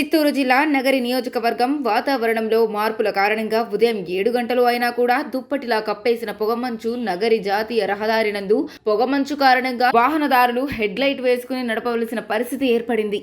చిత్తూరు జిల్లా నగరి నియోజకవర్గం వాతావరణంలో మార్పుల కారణంగా ఉదయం ఏడు గంటలు అయినా కూడా దుప్పటిలా కప్పేసిన పొగమంచు నగరి జాతీయ రహదారి నందు పొగమంచు కారణంగా వాహనదారులు హెడ్ లైట్ వేసుకుని నడపవలసిన పరిస్థితి ఏర్పడింది.